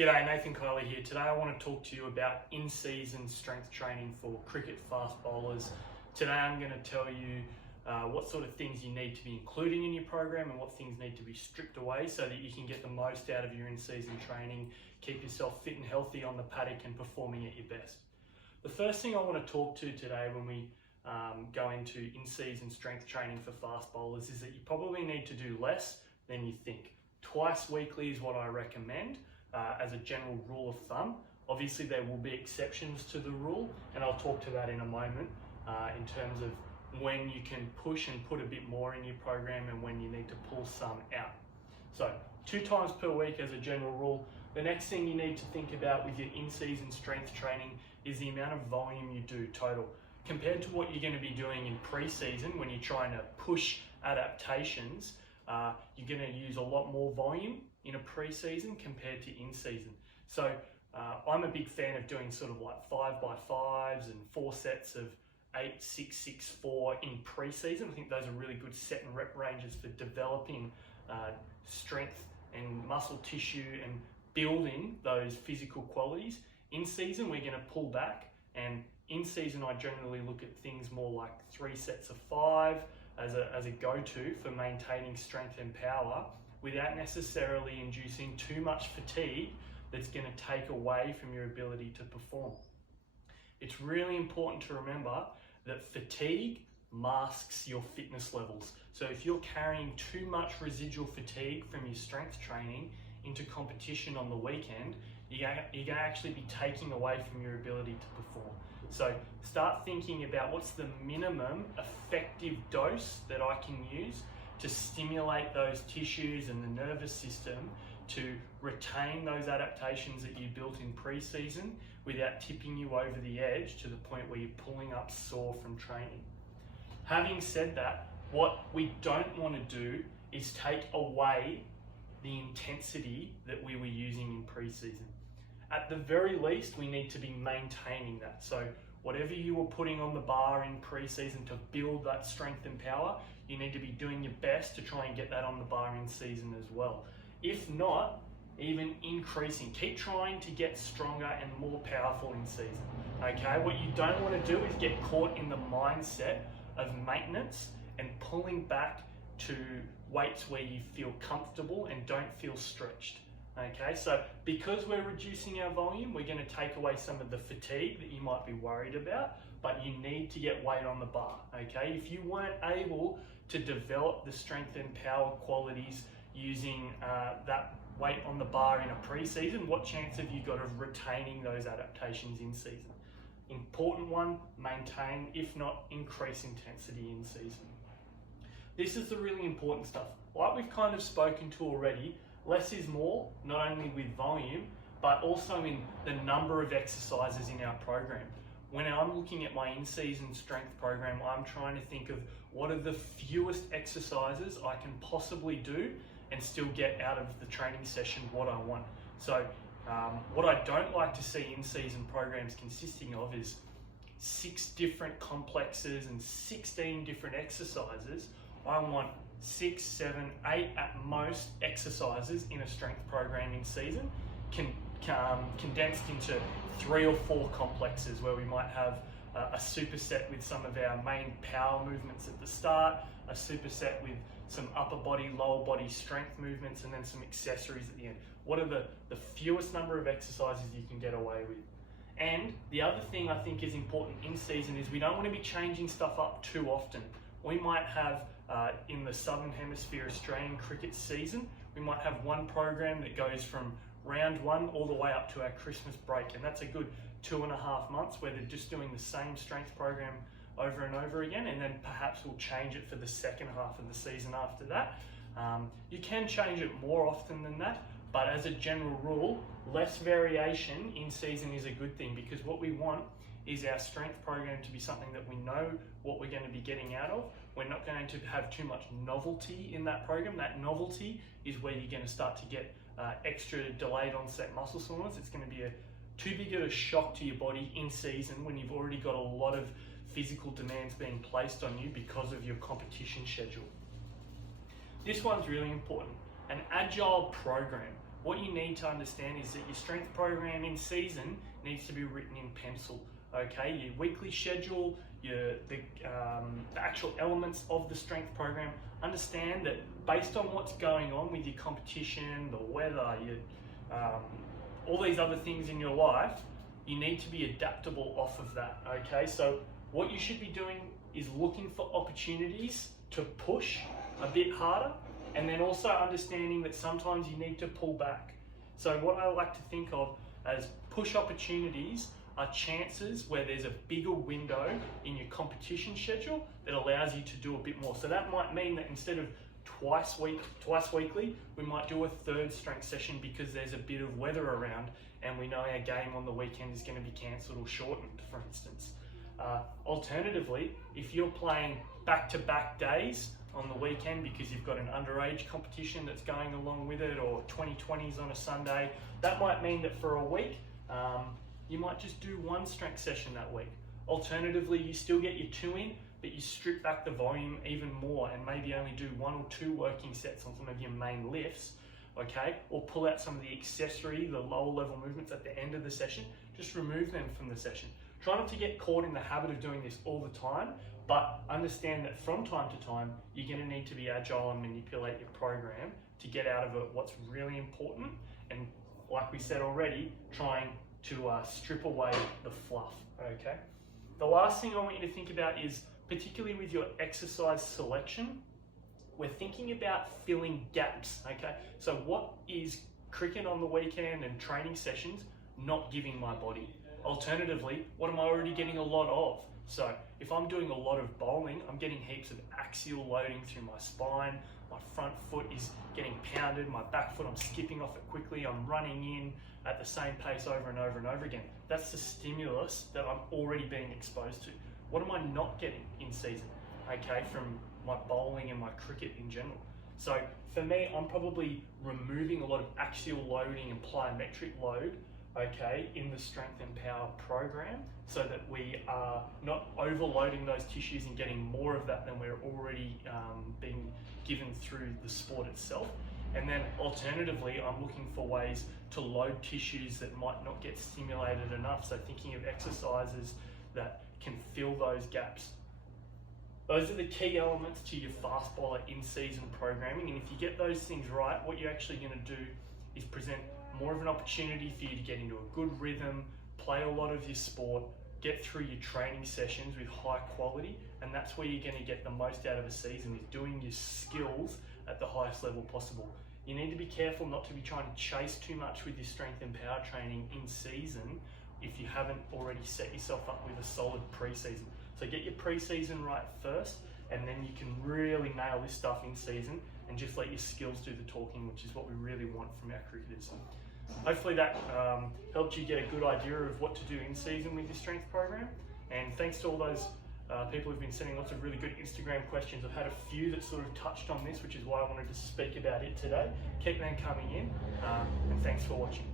G'day, Nathan Kiley here. Today I want to talk to you about in-season strength training for cricket fast bowlers. Today I'm going to tell you what sort of things you need to be including in your program and what things need to be stripped away so that you can get the most out of your in-season training, keep yourself fit and healthy on the paddock and performing at your best. The first thing I want to talk to today when we go into in-season strength training for fast bowlers is that you probably need to do less than you think. Twice weekly is what I recommend. As a general rule of thumb. Obviously there will be exceptions to the rule, and I'll talk to that in a moment in terms of when you can push and put a bit more in your program and when you need to pull some out. So 2 times per week as a general rule. The next thing you need to think about with your in-season strength training is the amount of volume you do total. Compared to what you're going to be doing in pre-season when you're trying to push adaptations, you're going to use a lot more volume in a pre-season compared to in-season. So I'm a big fan of doing sort of like 5x5s and 4 sets of 8, 6, 6, 4 in pre-season. I think those are really good set and rep ranges for developing strength and muscle tissue and building those physical qualities. In season, we're going to pull back, and in season, I generally look at things more like 3 sets of 5 as a go-to for maintaining strength and power, without necessarily inducing too much fatigue that's going to take away from your ability to perform. It's really important to remember that fatigue masks your fitness levels. So if you're carrying too much residual fatigue from your strength training into competition on the weekend, you're going to actually be taking away from your ability to perform. So start thinking about what's the minimum effective dose that I can use to stimulate those tissues and the nervous system to retain those adaptations that you built in pre-season without tipping you over the edge to the point where you're pulling up sore from training. Having said that, what we don't want to do is take away the intensity that we were using in pre-season. At the very least, we need to be maintaining that. So whatever you were putting on the bar in pre-season to build that strength and power, you need to be doing your best to try and get that on the bar in season as well. If not, even increasing. Keep trying to get stronger and more powerful in season. Okay, what you don't want to do is get caught in the mindset of maintenance and pulling back to weights where you feel comfortable and don't feel stretched. Okay, so because we're reducing our volume, we're going to take away some of the fatigue that you might be worried about, but you need to get weight on the bar. Okay, if you weren't able to develop the strength and power qualities using that weight on the bar in a pre-season, what chance have you got of retaining those adaptations in season? Important one, maintain, if not increase intensity in season. This is the really important stuff. Like we've kind of spoken to already, less is more, not only with volume, but also in the number of exercises in our program. When I'm looking at my in-season strength program, I'm trying to think of what are the fewest exercises I can possibly do and still get out of the training session what I want. So what I don't like to see in-season programs consisting of is 6 different complexes and 16 different exercises. I want 6, 7, 8 at most exercises in a strength program in season, condensed into 3 or 4 complexes where we might have a superset with some of our main power movements at the start, a superset with some upper body, lower body strength movements, and then some accessories at the end. What are the fewest number of exercises you can get away with? And the other thing I think is important in season is we don't want to be changing stuff up too often. We might have, in the Southern Hemisphere Australian cricket season, we might have one program that goes from round 1 all the way up to our Christmas break, and that's a good 2.5 months where they're just doing the same strength program over and over again, and then perhaps we'll change it for the second half of the season after that. You can change it more often than that, but as a general rule, less variation in season is a good thing, because what we want is our strength program to be something that we know what we're going to be getting out of. We're not going to have too much novelty in that program. That novelty is where you're going to start to get extra delayed onset muscle soreness. It's going to be too big of a shock to your body in season when you've already got a lot of physical demands being placed on you because of your competition schedule. This one's really important. An agile program. what you need to understand is that your strength program in season needs to be written in pencil. Okay, your weekly schedule, the actual elements of the strength program. Understand that based on what's going on with your competition, the weather, all these other things in your life, you need to be adaptable off of that. Okay, so what you should be doing is looking for opportunities to push a bit harder, and then also understanding that sometimes you need to pull back. So what I like to think of as push opportunities are chances where there's a bigger window in your competition schedule that allows you to do a bit more. So that might mean that instead of twice weekly, we might do a third strength session because there's a bit of weather around and we know our game on the weekend is going to be cancelled or shortened, for instance. Alternatively, if you're playing back-to-back days on the weekend because you've got an underage competition that's going along with it, or 2020s on a Sunday, that might mean that for a week, you might just do one strength session that week. Alternatively, you still get your 2 in, but you strip back the volume even more and maybe only do 1 or 2 working sets on some of your main lifts, okay? Or pull out some of the accessory, the lower level movements at the end of the session, just remove them from the session. Try not to get caught in the habit of doing this all the time, but understand that from time to time, you're going to need to be agile and manipulate your program to get out of it what's really important. And like we said already, trying to strip away the fluff, okay? The last thing I want you to think about is, particularly with your exercise selection, we're thinking about filling gaps, okay? So what is cricket on the weekend and training sessions not giving my body? Alternatively, what am I already getting a lot of? So if I'm doing a lot of bowling, I'm getting heaps of axial loading through my spine, my front foot is getting pounded, my back foot, I'm skipping off it quickly, I'm running in at the same pace over and over and over again. That's the stimulus that I'm already being exposed to. What am I not getting in season, okay, from my bowling and my cricket in general? So for me, I'm probably removing a lot of axial loading and plyometric load, okay, in the strength and power program, so that we are not overloading those tissues and getting more of that than we're already being given through the sport itself. And then alternatively, I'm looking for ways to load tissues that might not get stimulated enough. So thinking of exercises that can fill those gaps. Those are the key elements to your fast bowler in-season programming. And if you get those things right, what you're actually going to do is present more of an opportunity for you to get into a good rhythm, play a lot of your sport, get through your training sessions with high quality, and that's where you're going to get the most out of a season, is doing your skills at the highest level possible. You need to be careful not to be trying to chase too much with your strength and power training in season if you haven't already set yourself up with a solid pre-season. So get your pre-season right first, and then you can really nail this stuff in season and just let your skills do the talking, which is what we really want from our cricketers. Hopefully that helped you get a good idea of what to do in season with your strength program. And thanks to all those people who've been sending lots of really good Instagram questions. I've had a few that sort of touched on this, which is why I wanted to speak about it today. Keep them coming in, and thanks for watching.